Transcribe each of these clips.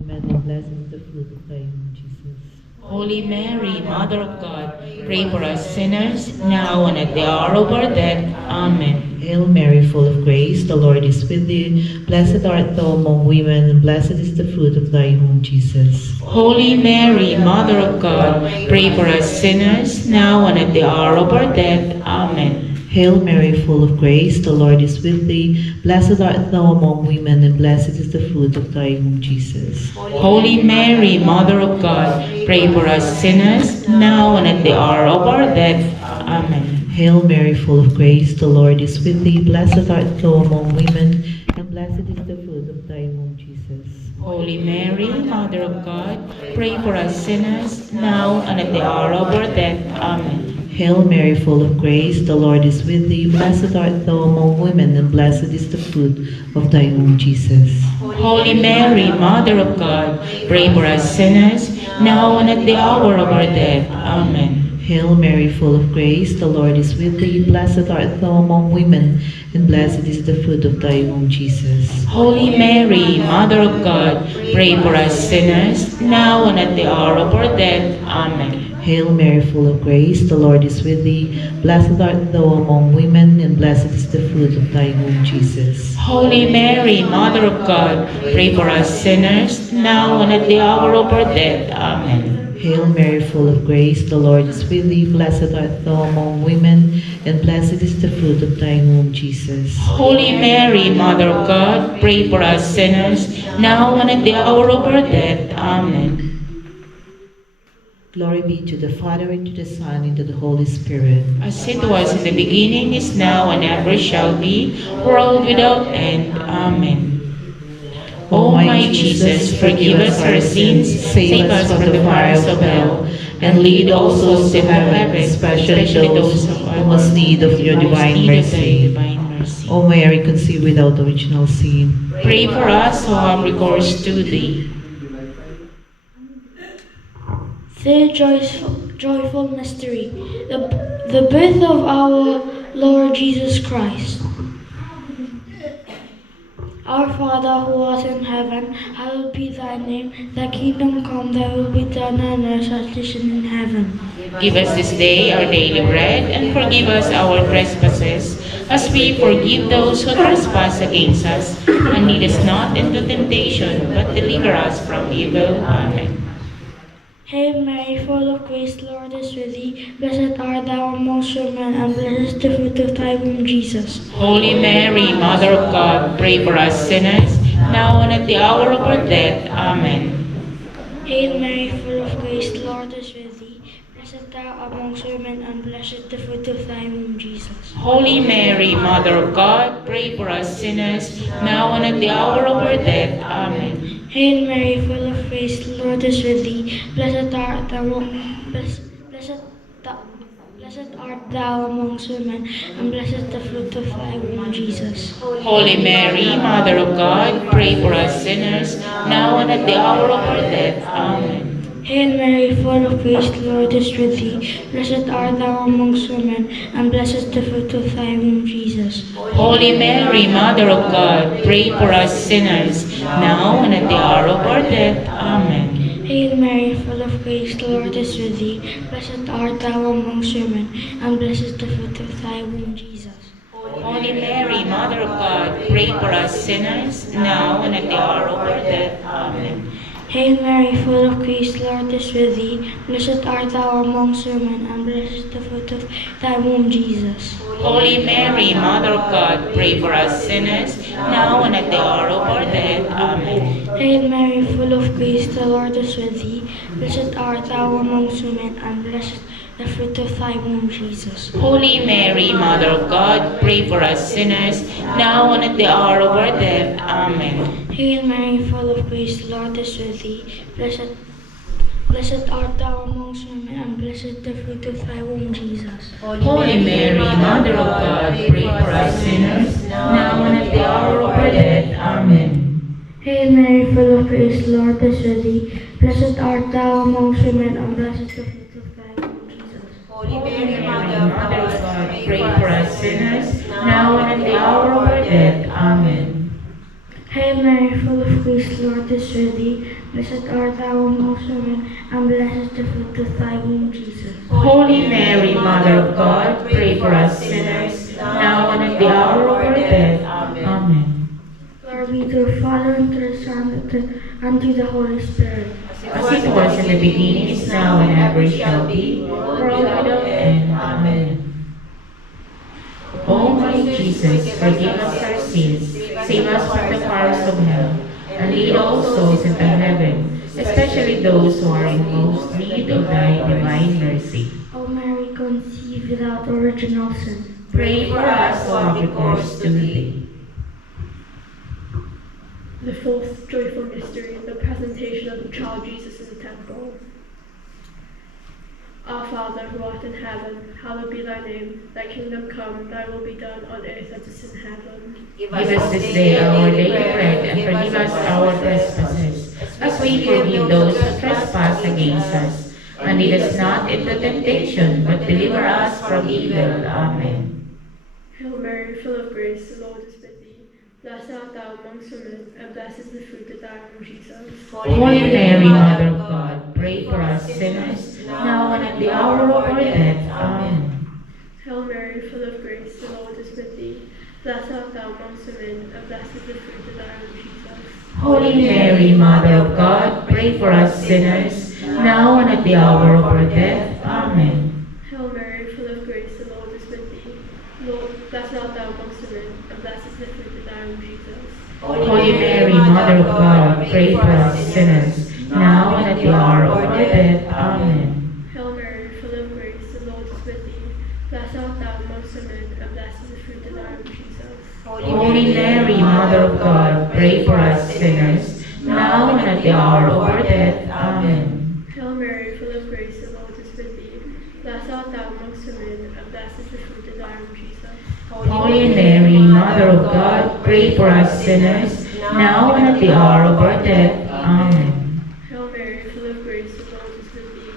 Amen. And blessed is the fruit of thy womb, Jesus. Holy Mary, Mother of God, pray for us sinners, now and at the hour of our death. Amen. Hail Mary, full of grace, the Lord is with thee. Blessed art thou among women, and blessed is the fruit of thy womb, Jesus. Holy Mary, Mother of God, pray for us sinners, now and at the hour of our death. Amen. Hail Mary, full of grace, the Lord is with thee. Blessed art thou among women, and blessed is the fruit of thy womb, Jesus. Holy Mary, Mother of God, pray for us sinners, now and at the hour of our death. Amen. Hail Mary, full of grace, the Lord is with thee. Blessed art thou among women, and blessed is the fruit of thy womb, Jesus. Holy Mary, Mother of God, pray for us sinners, now and at the hour of our death. Amen. Hail Mary, full of grace, the Lord is with thee. Blessed art thou among women, and blessed is the fruit of thy womb, Jesus. Holy Mary, Mother of God, pray for us sinners, now and at the hour of our death. Amen. Hail Mary, full of grace, the Lord is with thee. Blessed art thou among women, and blessed is the fruit of thy womb, Jesus. Holy Mary, Mother of God, pray for us sinners, now and at the hour of our death. Amen. Hail Mary, full of grace, the Lord is with thee. Blessed art thou among women, and blessed is the fruit of thy womb, Jesus. Holy Mary, Mother of God, pray for us sinners, now and at the hour of our death. Amen. Hail Mary, full of grace, the Lord is with thee. Blessed art thou among women, and blessed is the fruit of thy womb, Jesus. Holy Mary, Mother of God, pray for us sinners, now and at the hour of our death. Amen. Glory be to the Father, and to the Son, and to the Holy Spirit. As it was in the beginning, is now, and ever shall be, world without end. Amen. O my Jesus, forgive us our sins, save us from the fires of hell, and lead all souls to heaven, especially those who must need of your divine mercy. O Mary, conceived without original sin, Pray for us who have recourse to thee. Third joyful mystery, the birth of our Lord Jesus Christ. Our Father who art in heaven, hallowed be thy name. Thy kingdom come, thy will be done on earth as it is in heaven. Give us this day our daily bread, and forgive us our trespasses, as we forgive those who trespass against us. And lead us not into temptation, but deliver us from evil. Amen. Hail Mary, full of grace, the Lord is with thee. Blessed art thou amongst women, and blessed is the fruit of thy womb, Jesus. Holy Mary, Mother of God, pray for us sinners, now and at the hour of our death. Amen. Hail Mary, full of grace, the Lord is with thee. Blessed thou amongst women, and blessed the fruit of thy womb, Jesus. Holy Mary, Mother of God, pray for us sinners, now and at the hour of our death. Amen. Hail Mary, full of grace, the Lord is with thee. Blessed art thou amongst women, and blessed the fruit of thy womb, Jesus. Holy Mary, Mother of God, pray for us sinners, now and at the hour of our death. Amen. Hail Mary, full of grace, the Lord is with thee. Blessed art thou amongst women, and blessed the fruit of thy womb, Jesus. Holy Mary, Mother of God, pray for us sinners, now and at the hour of our death. Amen. Hail Mary, full of grace, the Lord is with thee. Blessed art thou amongst women, and blessed the fruit of thy womb, Jesus. Holy Mary, Mother of God, pray for us sinners, now and at the hour of our death. Amen. Hail Mary, full of grace, the Lord is with thee. Blessed art thou amongst women, and blessed the fruit of thy womb, Jesus. Holy Mary, Mother of God, pray for us sinners, now and at the hour of our death. Amen. Hail Mary, full of grace, the Lord is with thee. Blessed art thou amongst women, and blessed the fruit of thy womb, Jesus. Holy Mary, Mother of God, pray for us sinners, now and at the hour of our death. Amen. Hail Mary, full of grace, the Lord is with thee. Blessed art thou amongst women, and blessed the fruit of thy womb, Jesus. Holy Mary, Mother of God, pray for us sinners, now and at the hour of our death. Amen. Hail Mary, full of grace, the Lord is with thee. Blessed art thou amongst women, and blessed the fruit of thy womb, Jesus. Holy Mary, Mother of God, pray for us sinners, now and at the hour of our death. Amen. Hail Mary, full of grace, the Lord is with thee. Blessed art thou amongst women, and blessed is the fruit of thy womb, Jesus. Holy Mary, Mother of God, pray for us sinners, now and at the hour of our death. Amen. Glory be to the Father, and to the Son, and to the Holy Spirit. As it was in the beginning, is now, and ever shall be, world without end. Amen. O my Jesus, forgive us our sins, save us from the fires of hell, and lead all souls into heaven, especially those who are in most need of thy divine mercy. O Mary, conceived without original sin, Pray for us who have recourse to thee. The fourth joyful mystery, the presentation of the child Jesus in the temple. Our Father, who art in heaven, hallowed be thy name. Thy kingdom come, thy will be done on earth as it is in heaven. Give us this day our daily bread, and forgive us our trespasses, as we forgive those who trespass against us. And lead us not into temptation, but deliver us from evil. Amen. Hail Mary, full of grace, the Lord is with thee. Blessed art thou amongst women, and blessed is the fruit of thy womb, Jesus. Holy Mary, Mother of God, pray for us sinners, now and at the hour of our death. Amen. Hail Mary, full of grace, the Lord is with thee. Blessed art thou amongst women, and blessed is the fruit of thy womb, Jesus. Holy Mary, Mother of God, pray for us sinners, now and at the hour of our death. Amen. Hail Mary, full of grace, the Lord is with thee. Lord, blessed art thou amongst women, and blessed is the fruit of thy womb, Jesus. Holy Mary, Mother of God, pray for us sinners, now and at the hour of our death. Amen. Hail Mary, full of grace, the Lord is with thee. Blessed art thou amongst women, and blessed is the fruit of thy womb, Jesus. Holy Mary, Mother of God, pray for us sinners, now and at the hour of our death. Amen. Hail Mary, full of grace, the Lord is with thee. Blessed art thou amongst women, and blessed is the fruit of thy womb, Jesus. Holy Mary, Mother of God, pray for us sinners, now and at the hour of our death. Amen. Hail Mary, full of grace, the Lord is with thee.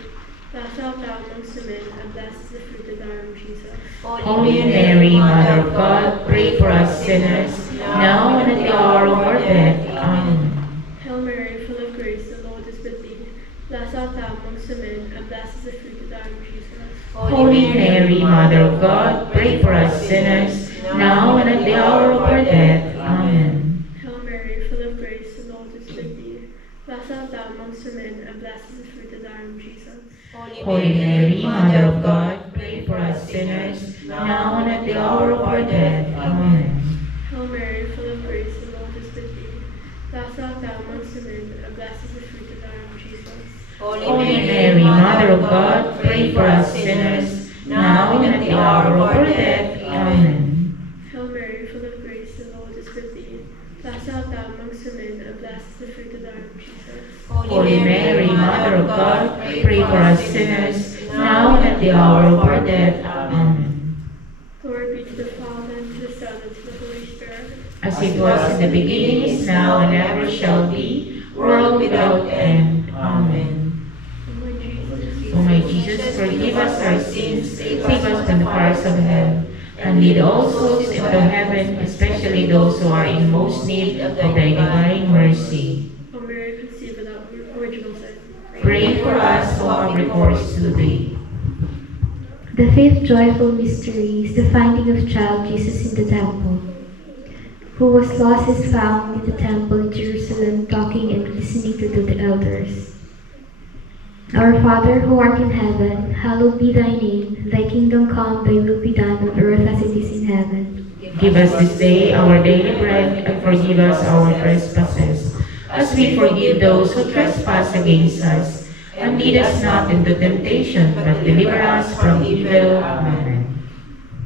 Blessed art thou amongst women, and blessed is the fruit of thy womb, Jesus. Holy Mary, Mother of God, pray for us sinners, now and at the hour of our death. Amen. Hail Mary, full of grace, the Lord is with thee. Blessed art thou amongst women, and blessed is the fruit of thy womb, Jesus. Holy Mary, Mother of God, pray for us sinners, now and at the hour of our death. Amen. Hail Mary, full of grace, the Lord is with thee. Blessed art thou amongst women, and blessed is the fruit of thy womb, Jesus. Holy Mary, Mother of God, pray for us sinners, now and at the hour of our death. Amen. Hail Mary, full of grace, the Lord is with thee. Blessed art thou amongst women, and blessed is the fruit of thy womb, Jesus. Holy Mary, Mother of God, pray for us sinners, now and at the hour of our death. Amen. Hail Mary, full of grace, the Lord is with thee. Blessed art thou amongst women, and blessed is the fruit of thy womb, Jesus. Holy Mary, Mother of God, pray for us sinners, now and at the hour of our death. Amen. Glory be to the Father, and to the Son, and to the Holy Spirit. As it was in the beginning, is now, and ever shall be, world without end. Amen. O O my Jesus, forgive us our sins, save us from the fires of hell, and lead all souls into heaven, especially those who are in most need of thy divine mercy. O Mary, conceived without original sin. Pray for us who have recourse to thee. The fifth joyful mystery is the finding of child Jesus in the temple. Who was lost is found in the temple in Jerusalem, talking and listening to the elders. Our Father, who art in heaven, hallowed be thy name. Thy kingdom come, thy will be done on earth as it is in heaven. Give us this day our daily bread, and forgive us our trespasses, as we forgive those who trespass against us. And lead us not into temptation, but deliver us from evil. Amen.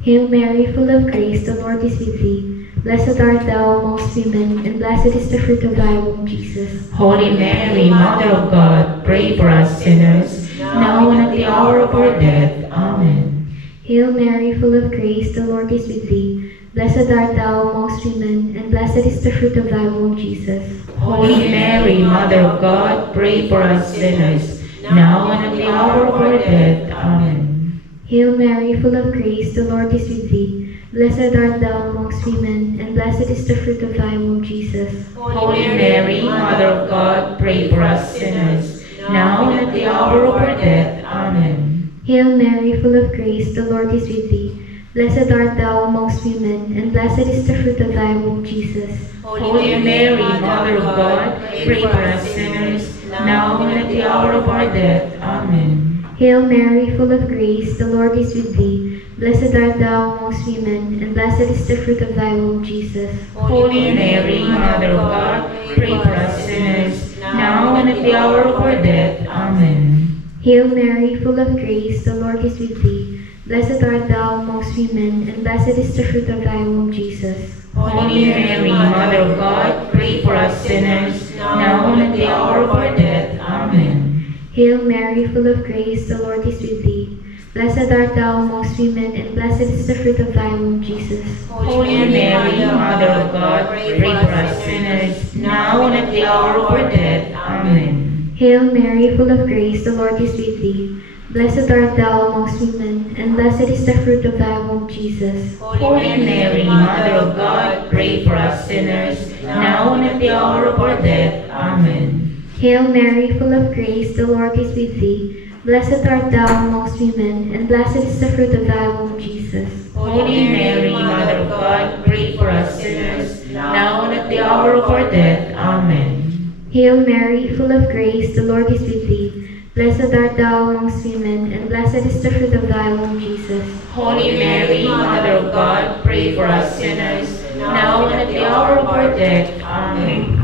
Hail Mary, full of grace, the Lord is with thee. Blessed art thou amongst women, and blessed is the fruit of thy womb, Jesus. Holy Mary, Mother of God, pray for us sinners, now and at the hour of our death. Amen. Hail Mary, full of grace, the Lord is with thee. Blessed art thou amongst women, and blessed is the fruit of thy womb, Jesus. Holy Mary, Mother of God, pray for us sinners, now and at the hour of our death. Amen. Hail Mary, full of grace, the Lord is with thee. Blessed art thou amongst women, and blessed is the fruit of thy womb, Jesus. Holy Mary, Mother of God, pray for us sinners, now and at the hour of our death. Amen. Hail Mary, full of grace, the Lord is with thee. Blessed art thou amongst women, and blessed is the fruit of thy womb, Jesus. Holy Mary, Mother of God, pray for us sinners, now and at the hour of our death. Amen. Hail Mary, full of grace, the Lord is with thee. Blessed art thou amongst women, and blessed is the fruit of thy womb, Jesus. Holy Mary, Mother of God, pray for us sinners, now and at the hour of our death. Amen. Hail Mary, full of grace, the Lord is with thee. Blessed art thou amongst women, and blessed is the fruit of thy womb, Jesus. Holy Mary, Mother of God, pray for us sinners, now and at the hour of our death. Amen. Hail Mary, full of grace, the Lord is with thee. Blessed art thou amongst women, and blessed is the fruit of thy womb, Jesus. Holy Mary, Mother of God, pray for us sinners, now and at the hour of our death. Amen. Hail Mary, full of grace, the Lord is with thee. Blessed art thou amongst women, and blessed is the fruit of thy womb, Jesus. Holy Mary, Mother of God, pray for us sinners, now and at the hour of our death. Amen. Hail Mary, full of grace, the Lord is with thee. Blessed art thou amongst women, and blessed is the fruit of thy womb, Jesus. Holy Mary, Mother of God, pray for us sinners, now and at the hour of our death. Amen. Hail Mary, full of grace, the Lord is with thee. Blessed art thou amongst women, and blessed is the fruit of thy womb, Jesus. Holy Mary, Mother of God, pray for us sinners, now and at the hour of our death. Amen.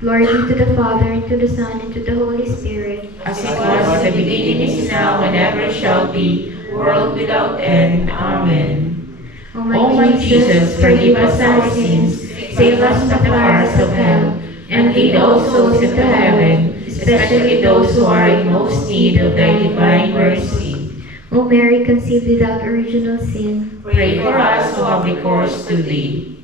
Glory be to the Father, and to the Son, and to the Holy Spirit. As it was in the beginning, is now, and ever shall be, world without end. Amen. O O my Jesus, forgive us our sins, save us from the fires of hell, and lead all souls into heaven, especially those who are in most need of thy divine mercy. O Mary, conceived without original sin, Pray for us who have recourse to thee.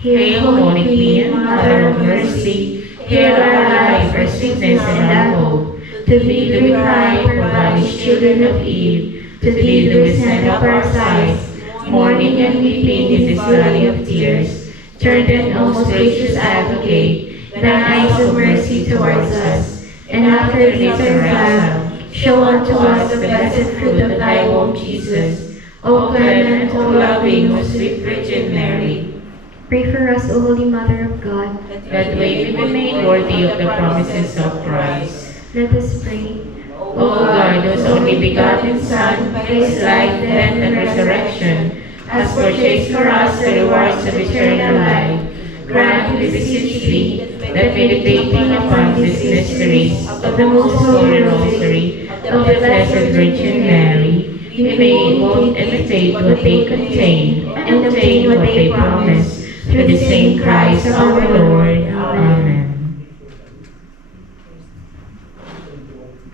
Hail, Hail, Holy Queen, Mother of Mercy, hear our life, our sweetness, and our hope. To thee do we cry, poor banished children of Eve. To thee do we send up our sighs, mourning and weeping in this valley of tears. Turn then, O most gracious Advocate, thine eyes of mercy towards us, and after this our exile, show unto us the blessed fruit of thy womb, Jesus. O clement, O loving, O sweet Virgin Mary, pray for us, O Holy Mother of God. that we may be made worthy of the promises of Christ. Let us pray. O God, whose only begotten Son, by his life, death, and resurrection, has purchased for us the rewards of eternal life, grant, we beseech thee, that meditating upon these mysteries of the most holy rosary of the Blessed Virgin Mary, we may both imitate what they contain and obtain what they promise, through the same Christ our Lord. Amen.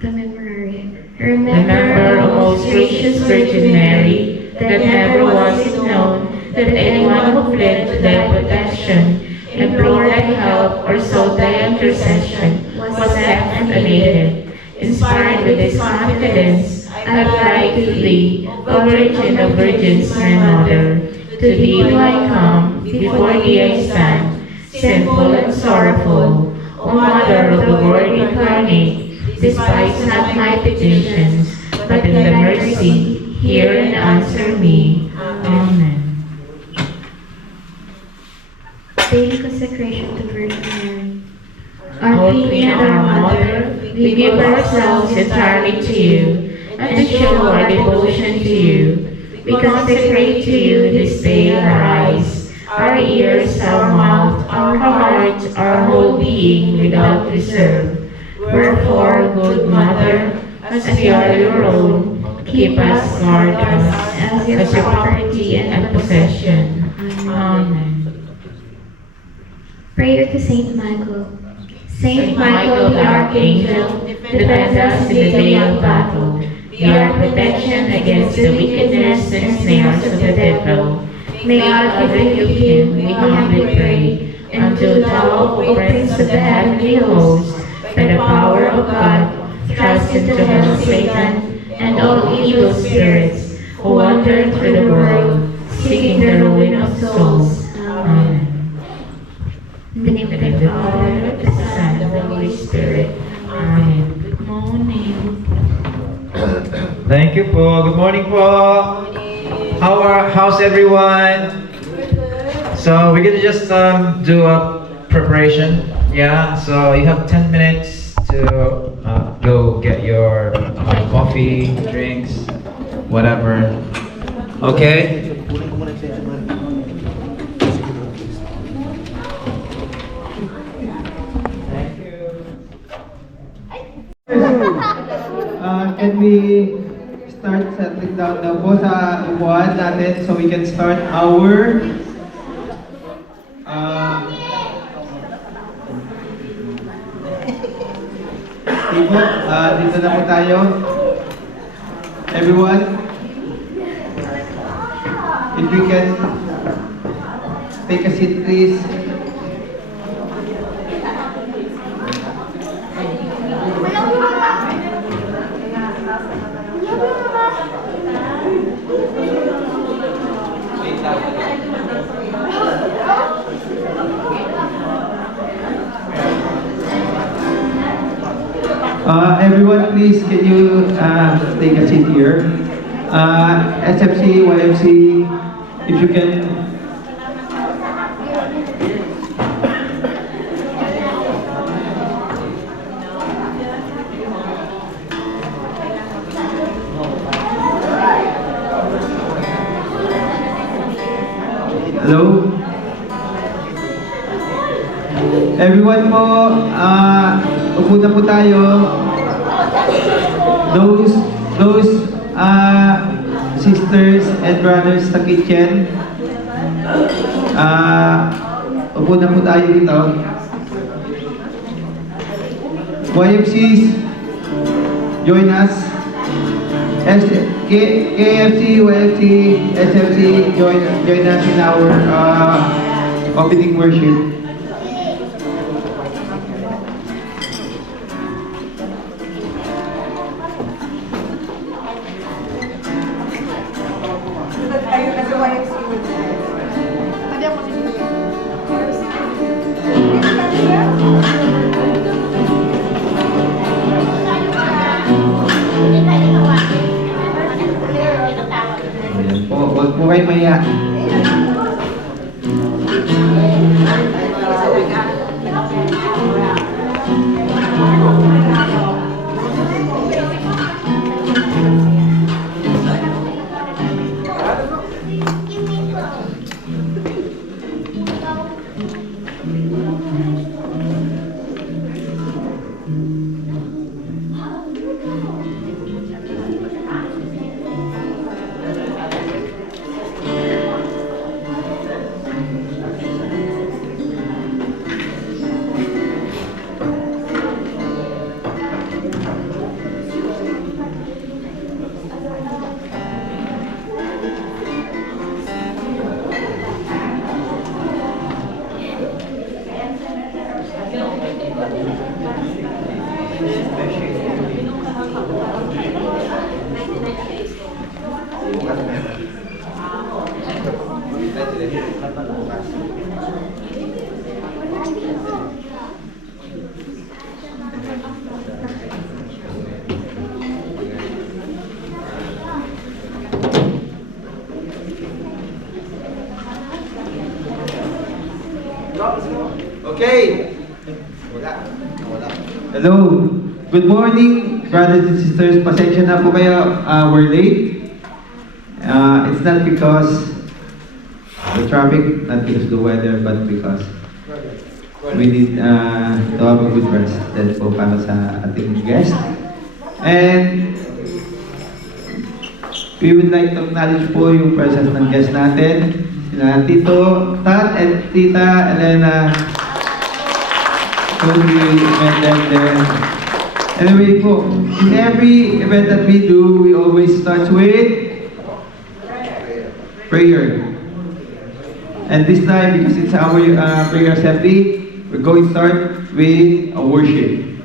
The Memorare. Remember, O most gracious Virgin Mary, that never was it known that anyone who fled to thy protection, implored thy help, or sought thy intercession was left unaided. Inspired with this confidence, I fly to thee, O Virgin of Virgins, my Mother. To thee do I come, before thee I stand, sinful and sorrowful. O Mother of the Word incarnate, despise not my petitions, but in the mercy, hear and answer me. Amen. Daily consecration to Virgin Mary. O Queen, our Mother, we give ourselves entirely to you, and to show our devotion to you, we consecrate to you this day our eyes, our ears, our mouth, our heart, our whole being without reserve. Wherefore, good Mother, as we are your own, keep us, guard us, as your property and possession. Amen. Prayer to Saint Michael. Saint Michael the Archangel, defend us in the day of battle. Be our protection against the wickedness and snares of the devil. May God rebuke him, we humbly pray. And do thou, O Prince of the heavenly host, by the power of God, thrust into hell Satan and all evil spirits who wandered through the world, seeking the ruin of souls. Amen. In the name In of the name of the the Father, Father, of the Son, and of the Holy Spirit. Amen. Good morning. Thank you po. Good morning po. How's everyone? So we're gonna just do a preparation. Yeah. So you have 10 minutes to go get your coffee, drinks, whatever. Okay. Thank you. Can we start settling down na po sa upuan natin so we can start our dito na po tayo. Everyone, if we can take a seat please. Everyone, please, can you take a seat here? SFC, YFC, if you can. Hello? Everyone po, upo na po tayo. Those sisters and brothers sa kitchen, upo na po tayo dito. YFCs, join us. KFC, YFC, SFC, join us in our opening worship. Huwag po kayo maya. Okay. Hello. Good morning, brothers and sisters. Pasensya na po kayo. We're late. It's not because the traffic, not because the weather, but because we need to have a good rest. That's po para sa ating guest. And we would like to acknowledge po yung presence ng guest natin. Sila Tito Tat and Tita Elena. So we met them there. Anyway po, in every event that we do, we always start with prayer. And this time, because it's our prayer assembly, we're going to start with a worship.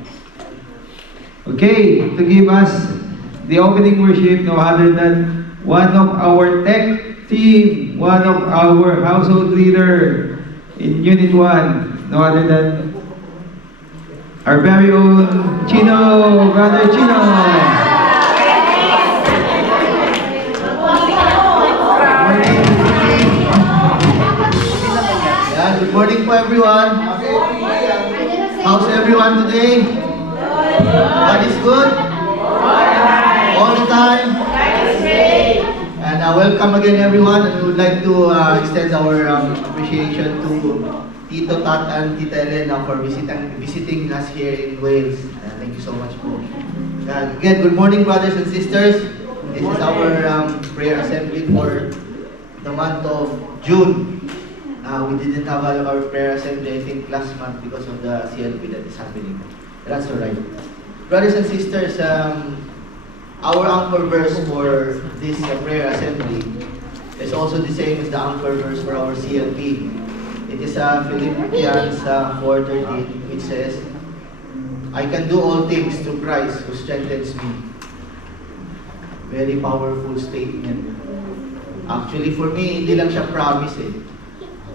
Okay, to give us the opening worship, no other than one of our tech team, one of our household leader in Unit 1, no other than our very own Chino, Brother Chino. Yeah, good morning po everyone. How's everyone today? God is good? All the time? And welcome again everyone, and we would like to extend our appreciation to Tito Tat and Tita Elena for visiting us here in Wales. Thank you so much po. Again, good morning brothers and sisters. This is our prayer assembly for the month of June. We didn't have our prayer assembly, I think, last month because of the CLP that is happening. That's alright. Brothers and sisters, our anchor verse for this prayer assembly is also the same as the anchor verse for our CLP. It is Philippians 4:13, which says, I can do all things through Christ who strengthens me. Very powerful statement. Actually, for me, hindi lang siya promise eh.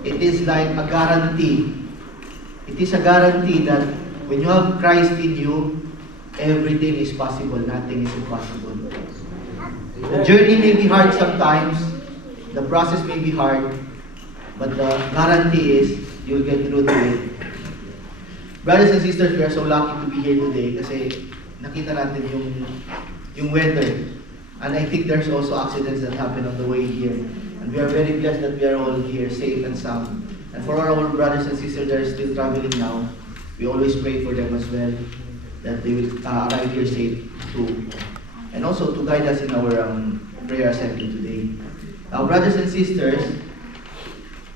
It is like a guarantee. It is a guarantee that when you have Christ in you, everything is possible. Nothing is impossible. The journey may be hard sometimes. The process may be hard. But the guarantee is, you'll get through to it. Brothers and sisters, we are so lucky to be here today kasi nakita natin yung weather. And I think there's also accidents that happen on the way here. And we are very blessed that we are all here safe and sound. And for our brothers and sisters that are still traveling now, we always pray for them as well, that they will arrive here safe too. And also to guide us in our prayer assembly today. Now, brothers and sisters,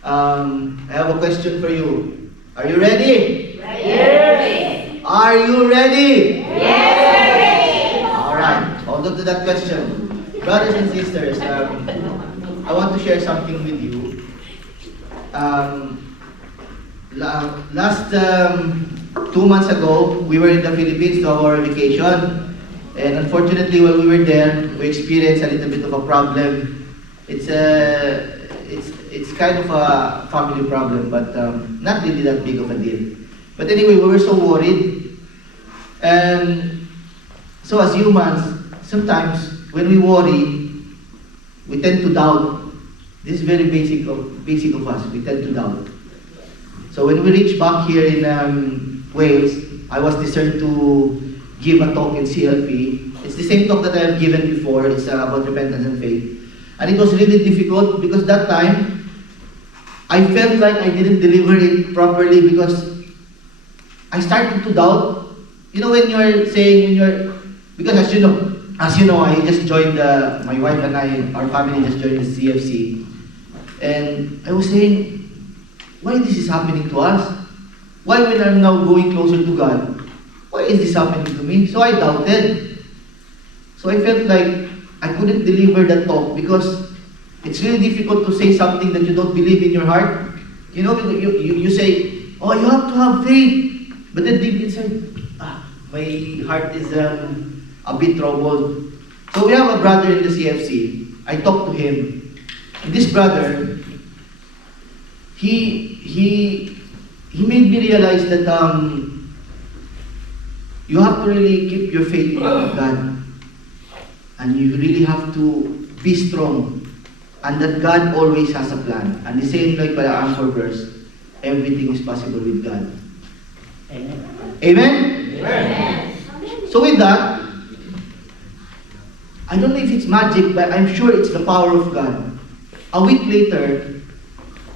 I have a question for you. Are you ready? Yes. Are you ready? Yes. All right. Hold on to that question. Brothers and sisters, I want to share something with you. Last 2 months ago, we were in the Philippines to our vacation. And unfortunately, while we were there, we experienced a little bit of a problem. It's kind of a family problem, but not really that big of a deal. But anyway, we were so worried. And so as humans, sometimes when we worry, we tend to doubt. This is very basic of us. We tend to doubt. So when we reached back here in Wales, I was discerned to give a talk in CLP. It's the same talk that I have given before. It's about repentance and faith. And it was really difficult because that time, I felt like I didn't deliver it properly because I started to doubt. You know, when you're saying, because as you know, I just joined, my wife and I, our family just joined the CFC. And I was saying, why this is happening to us? Why when I'm now going closer to God, why is this happening to me? So I doubted. So I felt like I couldn't deliver that talk because it's really difficult to say something that you don't believe in your heart. You know, you say, oh, you have to have faith. But then deep inside, my heart is a bit troubled. So we have a brother in the CFC. I talked to him. And this brother, he made me realize that you have to really keep your faith in God. And you really have to be strong. And that God always has a plan. And the same like by the anchor verse, everything is possible with God. Amen? Amen? Amen. So with that, I don't know if it's magic, but I'm sure it's the power of God. A week later,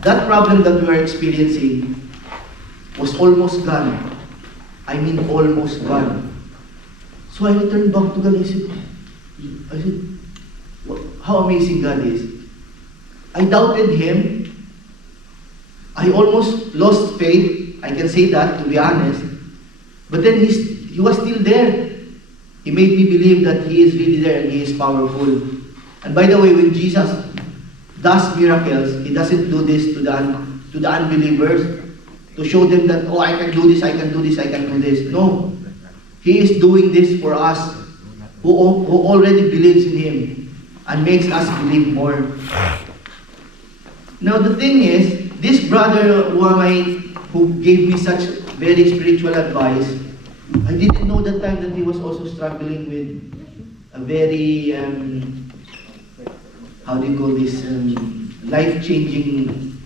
that problem that we were experiencing was almost gone. I mean, almost gone. So I returned back to God and I said, how amazing God is. I doubted Him. I almost lost faith. I can say that, to be honest. But then He was still there. He made me believe that He is really there and He is powerful. And by the way, when Jesus does miracles, He doesn't do this to the unbelievers to show them that, oh, I can do this, I can do this, I can do this. No. He is doing this for us who already believes in Him. and makes us believe more. Now the thing is, this brother who gave me such very spiritual advice, I didn't know that time that he was also struggling with a very, how do you call this, life-changing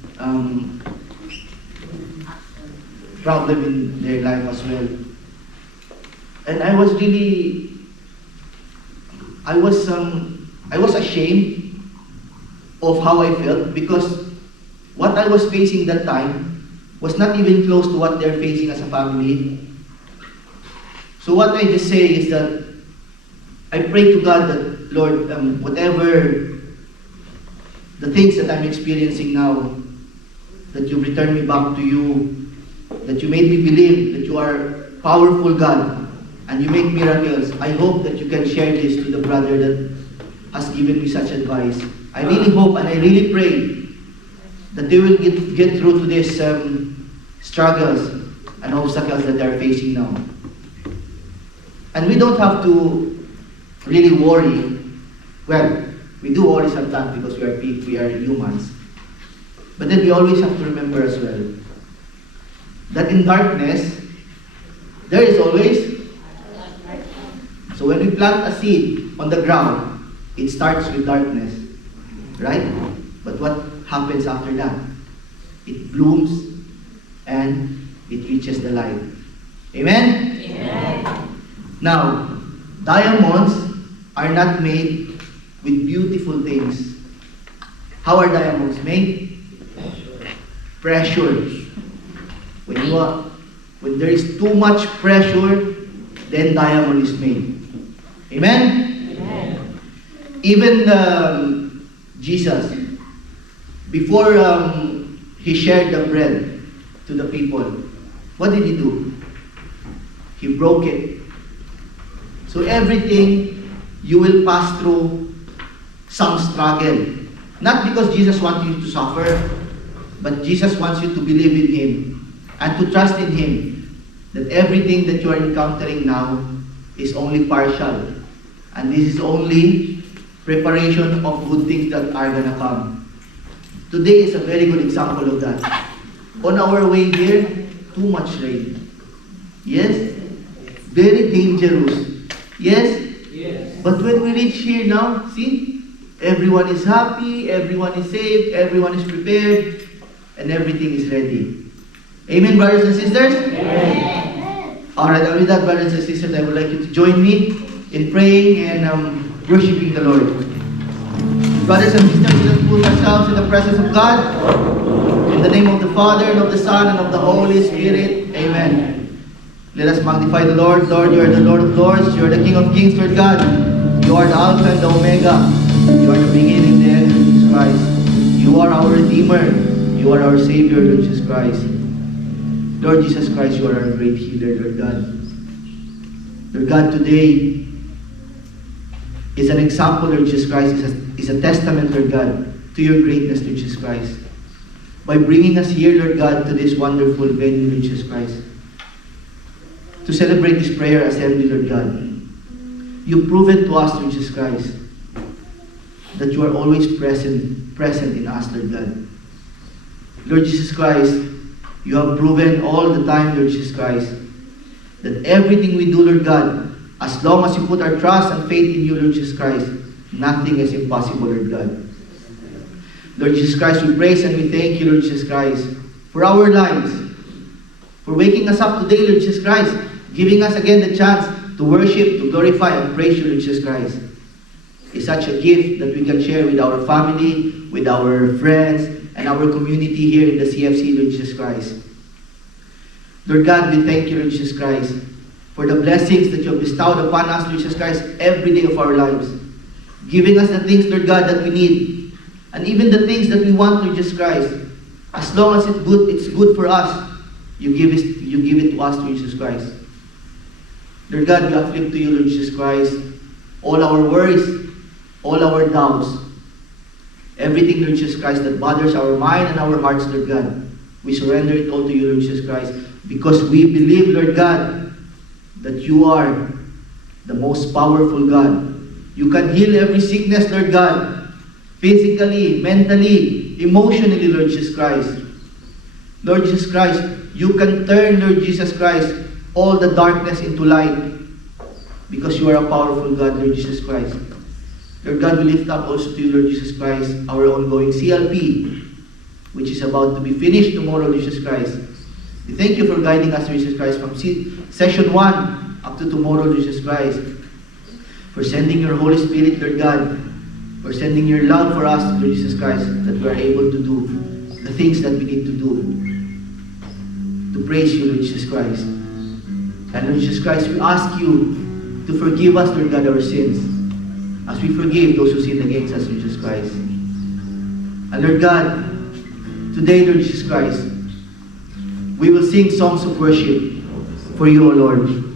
problem in their life as well. And I was really, I was ashamed of how I felt, because what I was facing that time was not even close to what they're facing as a family. So what I just say is that I pray to God that, Lord, whatever the things that I'm experiencing now, that you return me back to you, that you made me believe that you are powerful God, and you make miracles. I hope that you can share this to the brother that has given me such advice. I really hope and I really pray that they will get through to these struggles and obstacles that they are facing now. And we don't have to really worry. Well, we do worry sometimes because we are humans. But then we always have to remember as well that in darkness, there is always. So when we plant a seed on the ground, it starts with darkness, right? But what happens after that? It blooms and it reaches the light. Amen? Amen. Now, diamonds are not made with beautiful things. How are diamonds made? Pressure. When there is too much pressure, then diamond is made. Amen? Amen. Even Jesus, before he shared the bread to the people, what did he do? He broke it. So everything you will pass through some struggle. Not because Jesus wants you to suffer, but Jesus wants you to believe in Him and to trust in Him that everything that you are encountering now is only partial. And this is only preparation of good things that are going to come. Today is a very good example of that. On our way here, too much rain. Yes? Very dangerous. Yes? Yes. But when we reach here now, see? Everyone is happy, everyone is safe, everyone is prepared, and everything is ready. Amen, brothers and sisters? Amen. Alright, with that, brothers and sisters, I would like you to join me in praying and worshiping the Lord. Brothers and sisters, let us put ourselves in the presence of God. In the name of the Father, and of the Son, and of the Holy Spirit. Amen. Let us magnify the Lord. Lord, you are the Lord of Lords. You are the King of Kings, Lord God. You are the Alpha and the Omega. You are the beginning and the end, Lord Jesus Christ. You are our Redeemer. You are our Savior, Lord Jesus Christ. Lord Jesus Christ, you are our great healer, Lord God. Lord God, today is an example, Lord Jesus Christ, is a testament, Lord God, to your greatness, Lord Jesus Christ. By bringing us here, Lord God, to this wonderful venue, Lord Jesus Christ, to celebrate this prayer assembly, Lord God. You've proven to us, Lord Jesus Christ, that you are always present in us, Lord God. Lord Jesus Christ, you have proven all the time, Lord Jesus Christ, that everything we do, Lord God, as long as you put our trust and faith in you, Lord Jesus Christ, nothing is impossible, Lord God. Lord Jesus Christ, we praise and we thank you, Lord Jesus Christ, for our lives, for waking us up today, Lord Jesus Christ, giving us again the chance to worship, to glorify, and praise you, Lord Jesus Christ. It's such a gift that we can share with our family, with our friends, and our community here in the CFC, Lord Jesus Christ. Lord God, we thank you, Lord Jesus Christ, for the blessings that you have bestowed upon us, Lord Jesus Christ, every day of our lives. Giving us the things, Lord God, that we need. And even the things that we want, Lord Jesus Christ. As long as it's good for us, you give it to us, Lord Jesus Christ. Lord God, we afflict to you, Lord Jesus Christ, all our worries, all our doubts, everything, Lord Jesus Christ, that bothers our mind and our hearts, Lord God. We surrender it all to you, Lord Jesus Christ, because we believe, Lord God, that you are the most powerful God, You can heal every sickness, Lord God, physically, mentally, emotionally, Lord Jesus Christ. Lord Jesus Christ, you can turn, Lord Jesus Christ, all the darkness into light because you are a powerful God, Lord Jesus Christ. Lord God, we lift up also to you, Lord Jesus Christ, our ongoing CLP, which is about to be finished tomorrow, Lord Jesus Christ. We thank you for guiding us, Lord Jesus Christ, from session 1 up to tomorrow, Lord Jesus Christ, for sending your Holy Spirit, Lord God, for sending your love for us, Lord Jesus Christ, that we are able to do the things that we need to do to praise you, Lord Jesus Christ. And Lord Jesus Christ, we ask you to forgive us, Lord God, our sins, as we forgive those who sin against us, Lord Jesus Christ. And Lord God, today, Lord Jesus Christ, we will sing songs of worship for you, O Lord.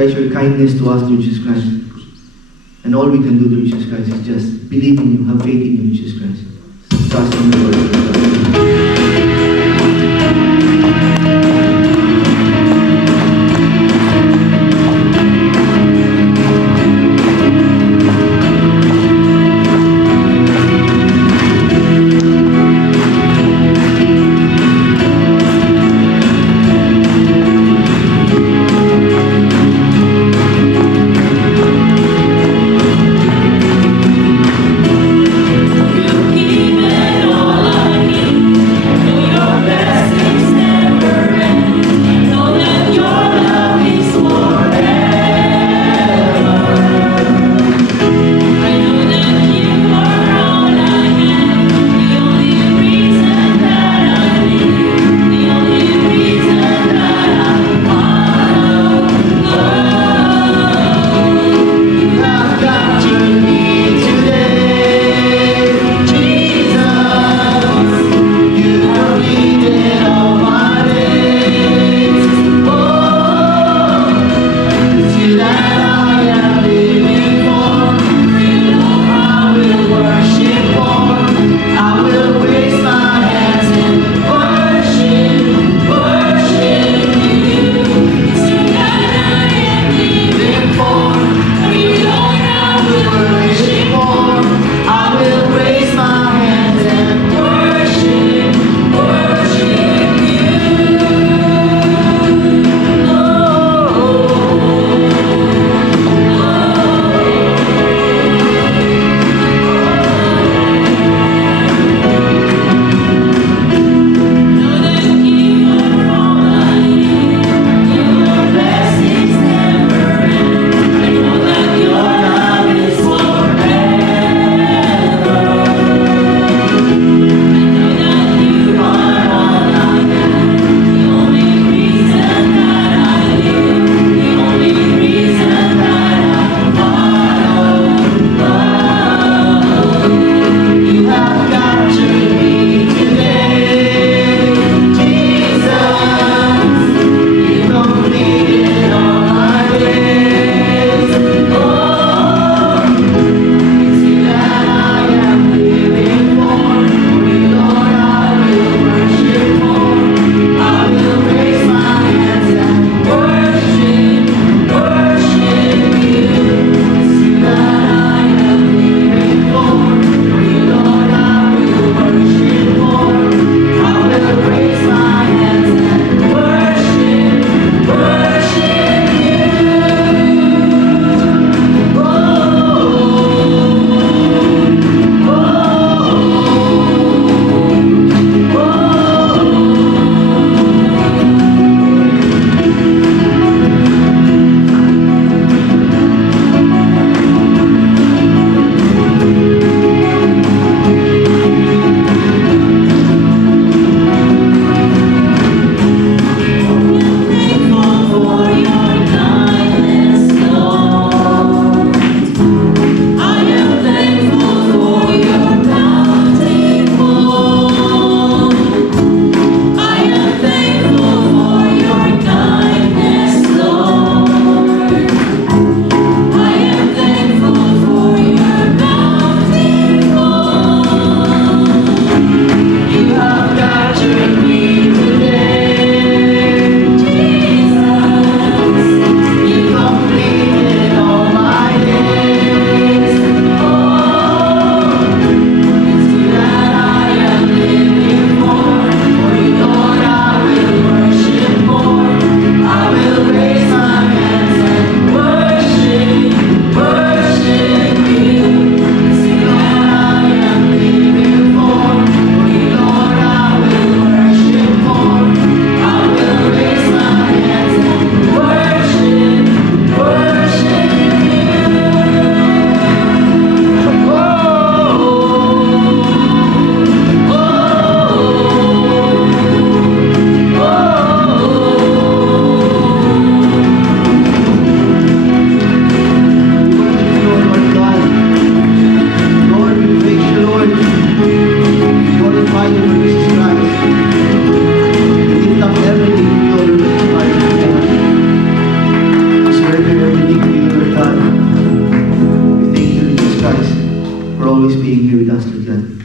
Christ, your kindness to us, Lord Jesus Christ. And all we can do, Lord Jesus Christ, is just believe in you, have faith in you, Lord Jesus Christ. trust in the Lord. always being here with us, Lord God.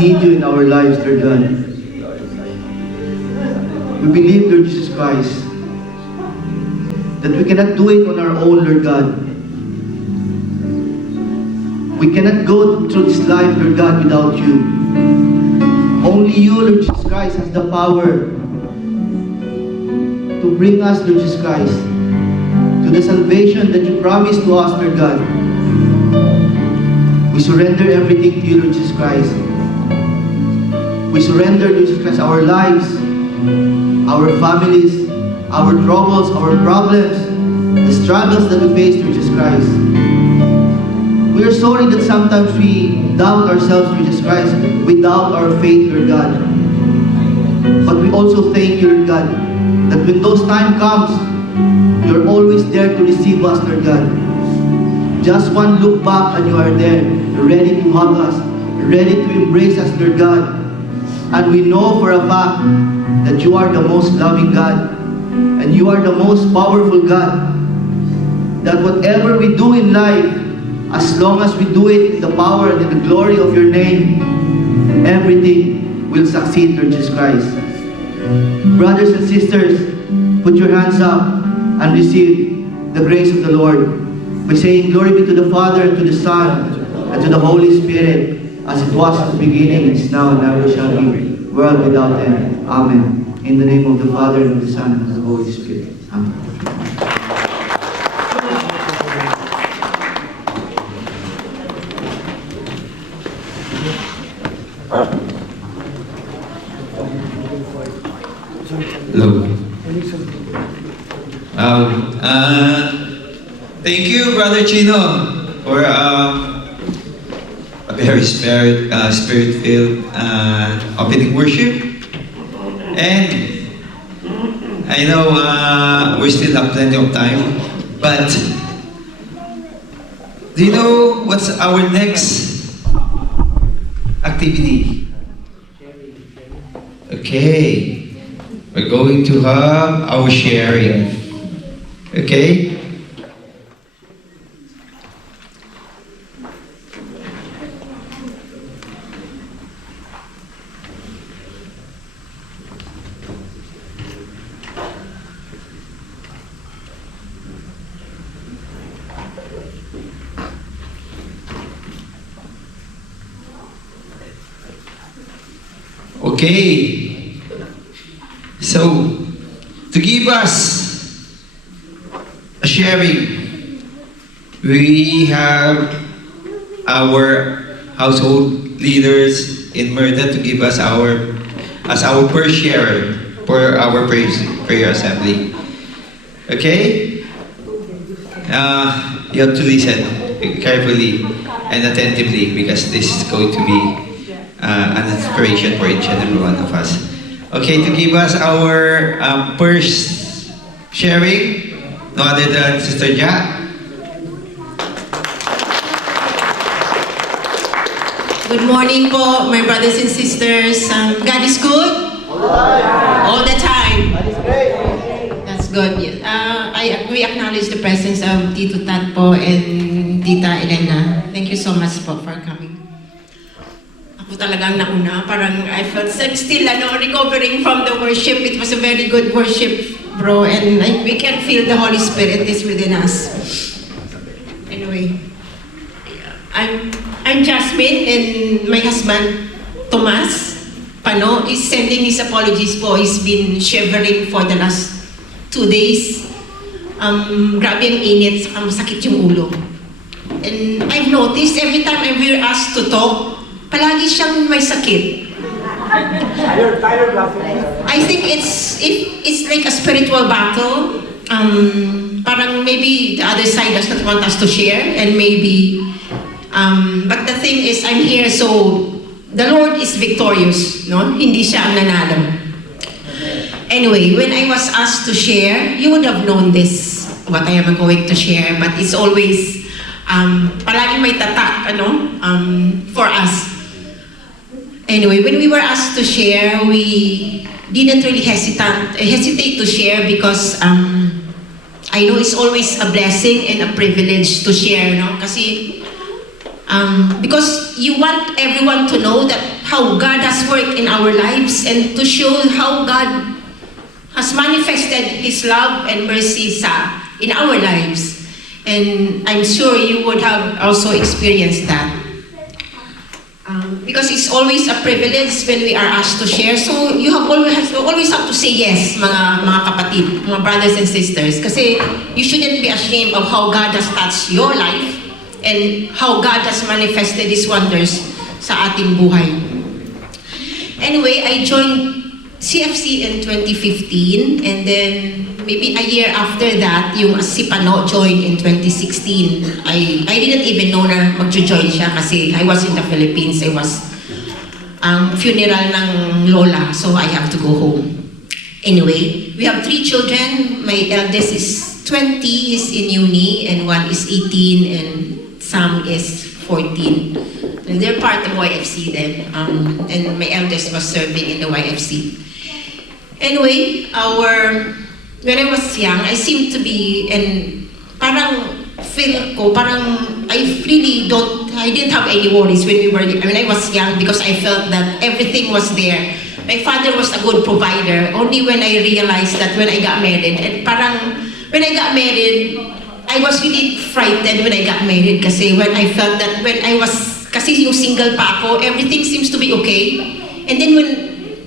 need you in our lives, Lord God. We believe, Lord Jesus Christ, that we cannot do it on our own, Lord God. We cannot go through this life, Lord God, without you. Only you, Lord Jesus Christ, has the power to bring us, Lord Jesus Christ, to the salvation that you promised to us, Lord God. We surrender everything to you, Lord Jesus Christ. We surrender, Lord Jesus Christ, our lives, our families, our troubles, our problems, the struggles that we face, Lord Jesus Christ. We are sorry that sometimes we doubt ourselves, Lord Jesus Christ. We doubt our faith, Lord God. But we also thank you, Lord God, that when those time comes, you're always there to receive us, Lord God. Just one look back and you are there, ready to hug us, ready to embrace us, Lord God. And we know for a fact that you are the most loving God and you are the most powerful God. That whatever we do in life, as long as we do it in the power and in the glory of your name, everything will succeed, Lord Jesus Christ. Brothers and sisters, put your hands up and receive the grace of the Lord by saying, glory be to the Father, and to the Son, and to the Holy Spirit, as it was in the beginning, is now, and ever shall be, world without end. Amen. In the name of the Father, and of the Son, and of the Holy Spirit. Amen. Hello. Thank you, Brother Chino, for a very spirit-filled opening worship. And I know we still have plenty of time, but do you know what's our next activity? Okay, we're going to have our sharing. Okay? Okay, so to give us a sharing, we have our household leaders in Merida to give us our first sharer for our prayer assembly. Okay, you have to listen carefully and attentively because this is going to be an inspiration for each and every one of us. Okay, to give us our first sharing, no other than Sister Ja. Good morning po, my brothers and sisters. God is good? All the time. That is great. That's good. We acknowledge the presence of Tito Tat po and Tita Elena. Thank you so much po for coming. Ako talagang nauna. Parang I felt still recovering from the worship. It was a very good worship, bro. And we can feel the Holy Spirit is within us. Anyway, I'm Jasmine, and my husband, Tomas Pano, is sending his apologies po. He's been shivering for the last 2 days. Grabe ang init, masakit yung ulo. And I've noticed every time we're asked to talk, palagi siyang may sakit. Tired laughing. I think it's like a spiritual battle. Parang maybe the other side does not want us to share, and maybe but the thing is, I'm here, so the Lord is victorious, no? Hindi siya ang nanalo. Anyway, when I was asked to share, you would have known this, what I am going to share, but it's always palagi may tatak, for us. Anyway, when we were asked to share, we didn't really hesitate to share because I know it's always a blessing and a privilege to share, no? Kasi because you want everyone to know that how God has worked in our lives and to show how God has manifested His love and mercy in our lives. And I'm sure you would have also experienced that. Because it's always a privilege when we are asked to share. So you always have to say yes, mga kapatid, mga brothers and sisters. Kasi you shouldn't be ashamed of how God has touched your life and how God has manifested His wonders sa ating buhay. Anyway, I joined CFC in 2015, and then maybe a year after that, yung Sipano joined in 2016. I didn't even know na mag-join siya kasi I was in the Philippines. I was funeral ng lola, so I have to go home. Anyway, we have 3 children. My eldest is 20, is in uni, and one is 18, and Sam is 14. And they're part of YFC then, and my eldest was serving in the YFC. Anyway, when I was young, I seemed to be, and parang feel ko, parang I didn't have any worries when I was young because I felt that everything was there. My father was a good provider. Only when I realized that when I got married, and parang when I got married, I was really frightened when I got married kasi when I felt that kasi yung single pa ako, everything seems to be okay. And then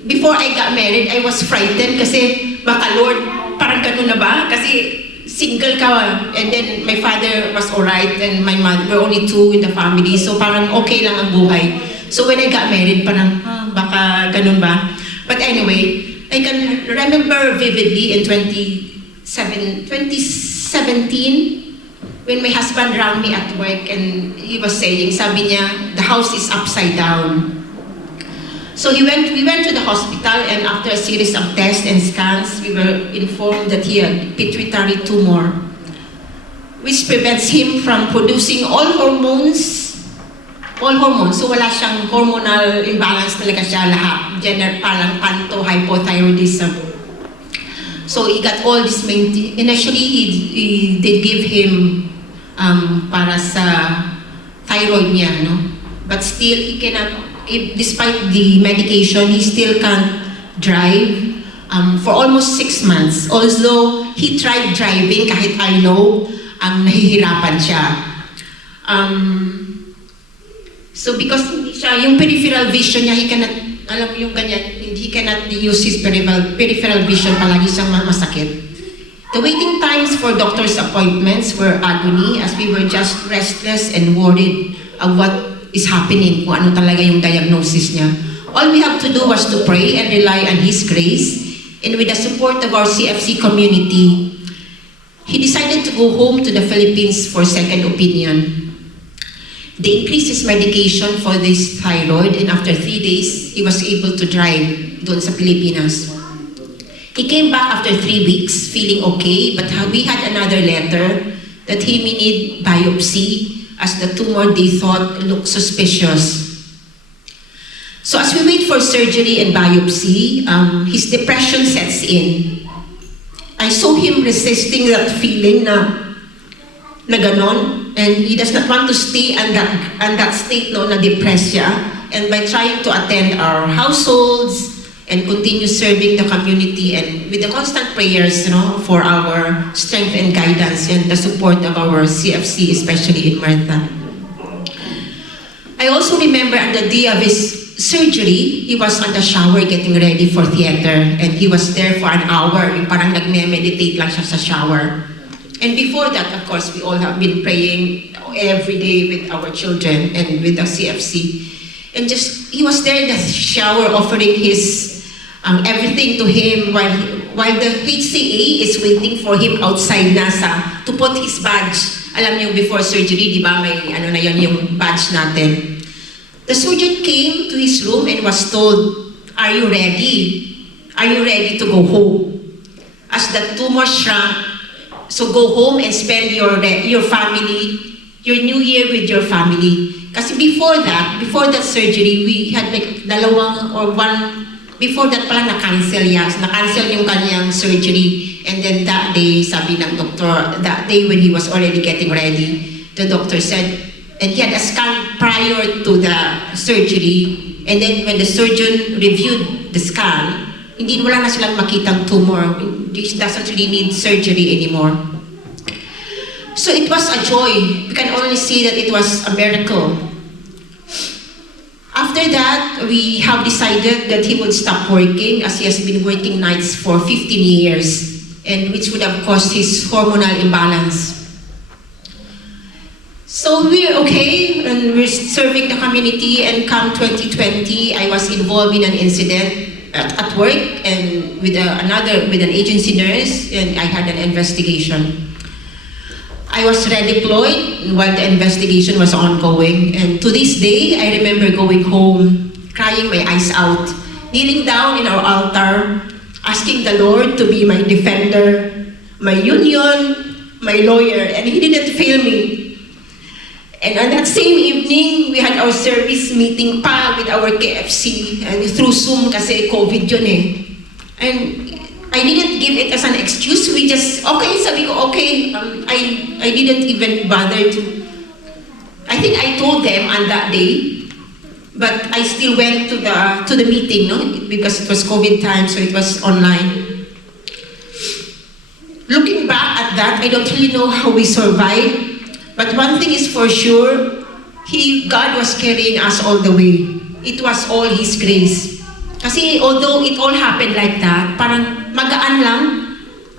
before I got married, I was frightened kasi baka Lord, parang ganun na ba? Kasi single ka. And then my father was alright and my mother, we're only 2 in the family. So parang okay lang ang buhay. So when I got married, parang baka ganun ba? But anyway, I can remember vividly in 2017, when my husband rang me at work and he was saying, sabi niya, the house is upside down. So we went to the hospital, and after a series of tests and scans, we were informed that he had pituitary tumor, which prevents him from producing all hormones. So wala siyang hormonal imbalance talaga siya lahat. Parang panto-hypothyroidism. So he got all this initially they give him para sa thyroid niya, no? But still he cannot. Despite the medication, he still can't drive for almost 6 months. Although he tried driving, kahit I know, nahihirapan siya. So because hindi siya, yung peripheral vision niya, he cannot, alam mo yung ganyan, he cannot use his peripheral vision, palagi siyang masakit. The waiting times for doctor's appointments were agony as we were just restless and worried of what is happening, kung ano talaga yung diagnosis niya. All we have to do was to pray and rely on His grace, and with the support of our CFC community, he decided to go home to the Philippines for second opinion. They increased his medication for this thyroid, and after 3 days, he was able to drive doon sa Pilipinas. He came back after 3 weeks, feeling okay, but we had another letter that he may need biopsy as the tumor they thought looked suspicious. So as we wait for surgery and biopsy, his depression sets in. I saw him resisting that feeling na ganon, and he does not want to stay in that state na depressed siya. And by trying to attend our households and continue serving the community, and with the constant prayers, for our strength and guidance and the support of our CFC, especially in Martha. I also remember on the day of his surgery, he was on the shower getting ready for theater, and he was there for an hour, yung parang nagme-meditate lang siya sa shower. And before that, of course, we all have been praying every day with our children and with the CFC. And he was there in the shower offering his everything to him while the HCA is waiting for him outside to put his badge. Alam niyo, before surgery, di ba, may na yun yung badge natin. The surgeon came to his room and was told, "Are you ready? Are you ready to go home?" As the tumor shrunk, so go home and spend your family, your New Year with your family. Kasi before that surgery, we had like before that pala na-cancel yung kanyang surgery. And then that day, sabi ng doktor, that day when he was already getting ready, the doctor said, and he had a scan prior to the surgery, And then when the surgeon reviewed the scan, wala na silang makitang tumor. This doesn't really need surgery anymore. So it was a joy. We can only see that it was a miracle. After that, we have decided that he would stop working as he has been working nights for 15 years, and which would have caused his hormonal imbalance. So we're okay, and we're serving the community, and come 2020, I was involved in an incident at work and with an agency nurse, and I had an investigation. I was redeployed while the investigation was ongoing, and to this day, I remember going home, crying my eyes out, kneeling down in our altar, asking the Lord to be my defender, my union, my lawyer, and He didn't fail me. And on that same evening, we had our service meeting pa with our KFC, and through Zoom kasi COVID yun eh. And I didn't give it as an excuse. We just, okay, sabi ko, okay. I didn't even bother to. I think I told them on that day, but I still went to the meeting, no? Because it was COVID time, so it was online. Looking back at that, I don't really know how we survived. But one thing is for sure, God was carrying us all the way. It was all His grace. Kasi although it all happened like that, parang magaan lang,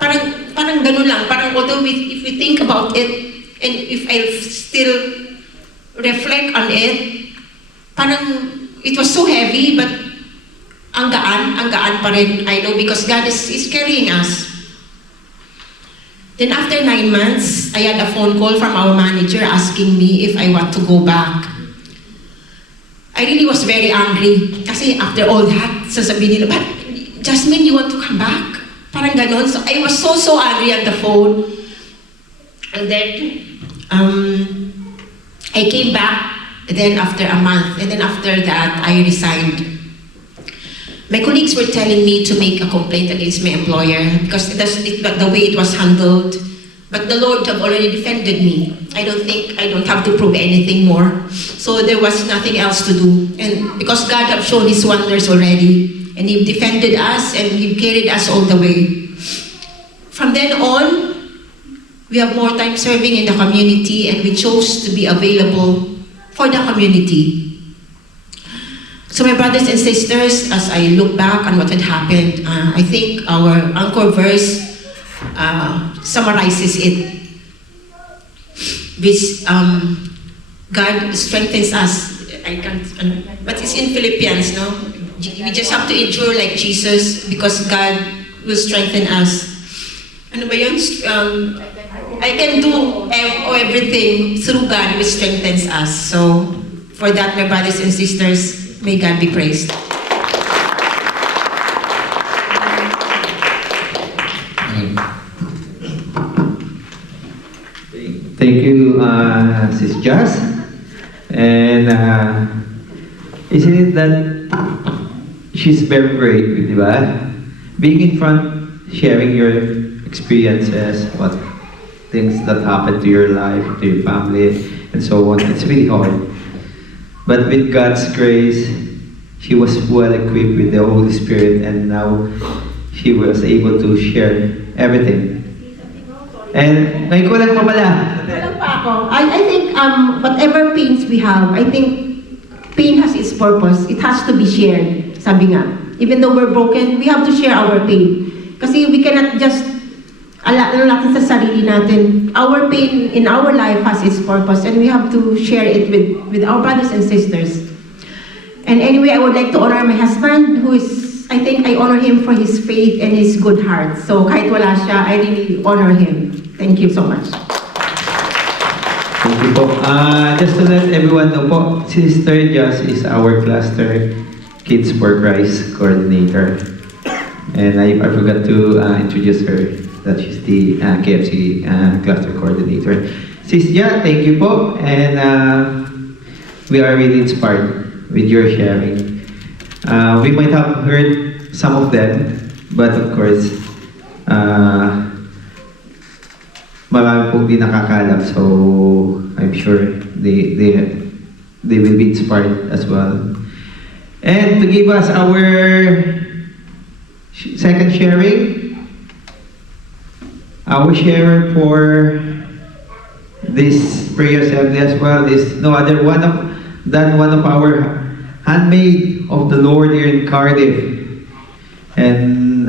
parang ganun lang, parang although if we think about it, and if I still reflect on it, parang it was so heavy, but ang gaan pa rin, I know, because God is carrying us. Then after 9 months, I had a phone call from our manager asking me if I want to go back. I really was very angry. Kasi after all that, sasabihin nila, but Jasmine, you want to come back? Parang ganon. So I was so angry on the phone. And then, I came back, and then after a month, and then after that, I resigned. My colleagues were telling me to make a complaint against my employer because the way it was handled. But the Lord have already defended me. I don't have to prove anything more. So there was nothing else to do. And because God have shown His wonders already, and He defended us, and He carried us all the way. From then on, we have more time serving in the community, and we chose to be available for the community. So my brothers and sisters, as I look back on what had happened, I think our anchor verse summarizes it. Which God strengthens us. I can't, but it's in Philippians, no? We just have to endure like Jesus because God will strengthen us. Ano ba yun? I can do everything through God which strengthens us. So for that, my brothers and sisters, may God be praised. Thank you, Sis Jazz. And isn't it that she's very brave, di ba? Being in front, sharing your experiences, what things that happened to your life, to your family, and so on. It's really hard. But with God's grace, she was well equipped with the Holy Spirit, and now she was able to share everything. And may kulang pa pala. Kulang pa ako. I think whatever pains we have, I think pain has its purpose. It has to be shared. Sabi nga, even though we're broken, we have to share our pain. Kasi we cannot just natin sa sarili natin. Our pain in our life has its purpose, and we have to share it with our brothers and sisters. And anyway, I would like to honor my husband, who is, I think I honor him for his faith and his good heart. So kahit wala siya, I really honor him. Thank you so much. Thank you po. Just to let everyone know po, Sister Jazz is our cluster Kids for Christ coordinator. And I forgot to introduce her, that she's the KFC cluster coordinator. Sis Ja, thank you po. And we are really inspired with your sharing. We might have heard some of them, but of course, marami pong di nakakalam, so I'm sure they will be inspired as well. And to give us our second sharing, our sharer for this prayer assembly as well is no other than one of our handmaid of the Lord here in Cardiff. And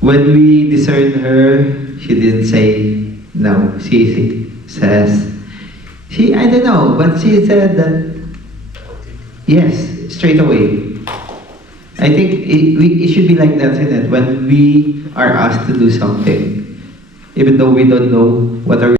when we discerned her, she didn't say no. She says, I don't know, but she said that yes, straight away. I think it should be like that, isn't it? When we are asked to do something, even though we don't know what are